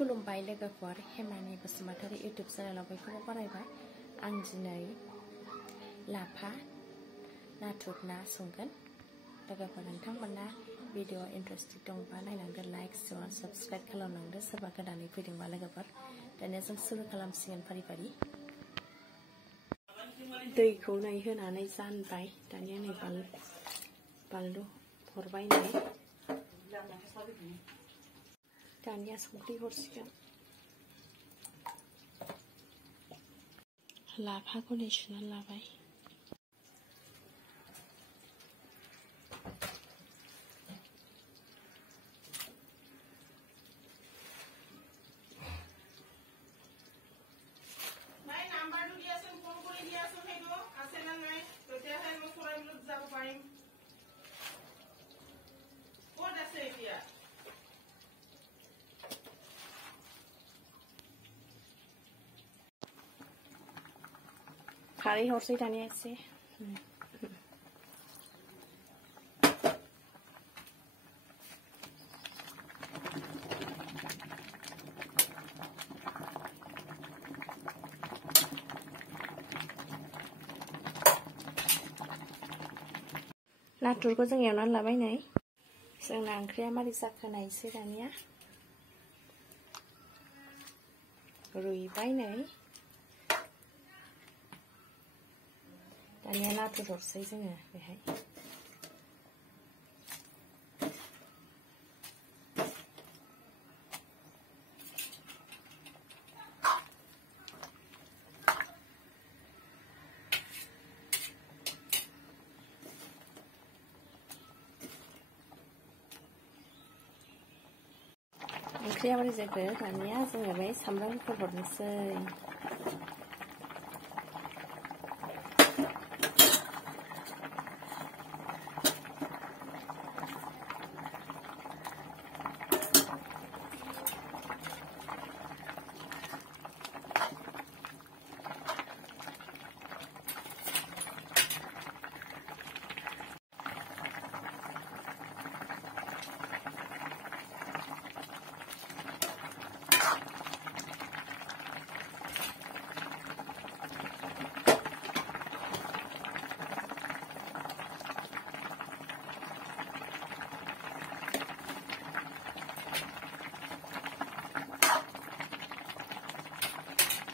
खुलुमबाय लोगोफोर हेमानि बसुमतारी इउटुब चेनेलाव बयखौबो बरायबाय। आं दिनै लाफा नाथुर ना संगोन। लोगोफोर नोंथांमोना भिडिअ इन्टारेस्टेड दंबा नायलांदो, लाइक शेयार साबस्क्राइब खालामलांदो। सोरबा गोदानै फैदोंबा लोगोफोर दानिया जों सुरु खालामसिगोन फारि फारि। दैखौ नै होनानै जानबाय। दानिया नै बानलु हरबाय नै। दानिया संख्रि हरसिगोन। लाफाखौ नै सुनानै लाबाय। खारै हरसै दानिया एसे। नाथुरखौ जों एवनानै लाबाय नै। जोंना ओंख्रिया मारै जाखो नायसै दानिया। रुइबाय नै। दानिया नाथुर हरसै जोङो बेहाय। ओंख्रिया मारै जाखो दानिया जोङो बे सामब्राम गुफुर हरनोसै।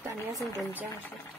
दानिया जों दुन्दिया हरसै।